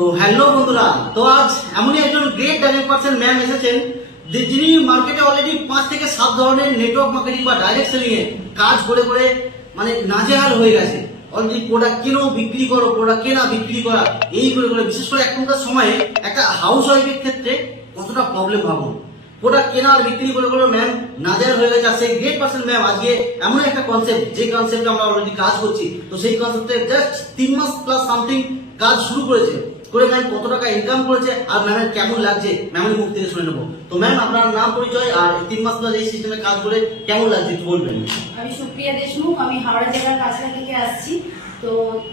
তো হ্যালো বন্ধুরা, তো আজ এমনই একজন গ্রেট ডাইরেক্ট পার্সন ম্যাম এসেছেন যিনি মার্কেটে অলরেডি 5 থেকে 7 ধরনের নেটওয়ার্ক মার্কেটিং বা ডাইরেক্ট সেলিং এ কাজ করে করে মানে নাজেহাল হয়ে গেছে। অলরেডি প্রোডাক্ট কেনো বিক্রি করো, প্রোডাক্ট কেনা বিক্রি করা, এই করে করে বিশেষ করে এখনকার সময়ে একটা হাউস ওয়াইফের ক্ষেত্রে কতটা প্রবলেম ভাবুন। প্রোডাক্ট কেনা আর বিক্রি করে করে ম্যাম নাজেহাল হয়ে গেছে। আর সেই গ্রেট পার্সন ম্যাম আজকে এমন একটা কনসেপ্ট, যে কনসেপ্টে আমরা অলরেডি কাজ করছি, তো সেই কনসেপ্টে জাস্ট 3 মাস প্লাস সামথিং কাজ শুরু করেছে, করে ম্যাম কত টাকা ইনকাম করেছে আর ম্যামের কেমন লাগছে ম্যামের মুখ থেকে শুনে নেবো। তো ম্যাম আপনার নাম পরিচয় আর 3 মাস প্লাস এই সিস্টেমে কাজ করে কেমন লাগছে একটু বলবেন। আমি সুপ্রিয়া দেশমুখ, আমি হাওড়া জেলার কাছড়া থেকে আসছি। তো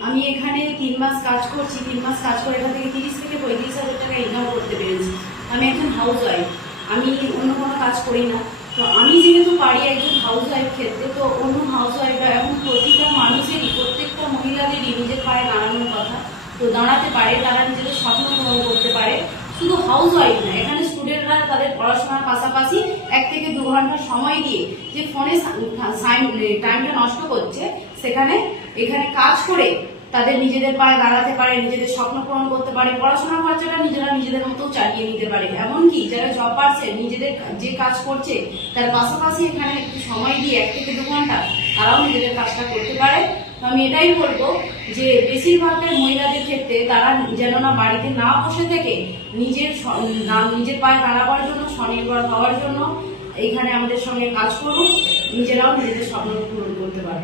আমি এখানে 3 মাস কাজ করছি। 3 মাস কাজ করে এখান থেকে 30 থেকে 35,000 টাকা ইনকাম করতে পেরেছি। আমি একজন হাউস ওয়াইফ, আমি অন্য কোনো কাজ করি না। তো আমি যেহেতু পারি একজন হাউস ওয়াইফ ক্ষেত্রে, তো অন্য হাউস ওয়াইফরা এখন প্রতিটা মানুষেরই, প্রত্যেকটা মহিলাদেরই নিজের পায়ে দাঁড়ানোর কথা, তো দাঁড়াতে পারে, তারা নিজেদের স্বপ্ন পূরণ করতে পারে। শুধু হাউস ওয়াইফ না, এখানে স্টুডেন্টরা তাদের পড়াশোনার পাশাপাশি 1 থেকে 2 ঘন্টা সময় দিয়ে যে ফোনে টাইমটা নষ্ট করছে, সেখানে এখানে কাজ করে তাদের নিজেদের পায়ে দাঁড়াতে পারে, নিজেদের স্বপ্ন পূরণ করতে পারে, পড়াশোনার খরচাটা নিজেরা নিজেদের মতো চালিয়ে নিতে পারে। এমনকি যারা জব পাচ্ছে, নিজেদের যে কাজ করছে তার পাশাপাশি এখানে একটু সময় দিয়ে 1 থেকে 2 ঘন্টা তারাও নিজেদের কাজটা করতে পারে। তো আমি এটাই বলবো যে বেশিরভাগটা মহিলাদের ক্ষেত্রে তারা যেন না বাড়িতে না বসে থেকে নিজের পায়ে দাঁড়াবার জন্য, স্বনির্ভর হওয়ার জন্য এইখানে আমাদের সঙ্গে কাজ করুন, নিজেরাও নিজেদের স্বপ্ন পূরণ করতে পারে।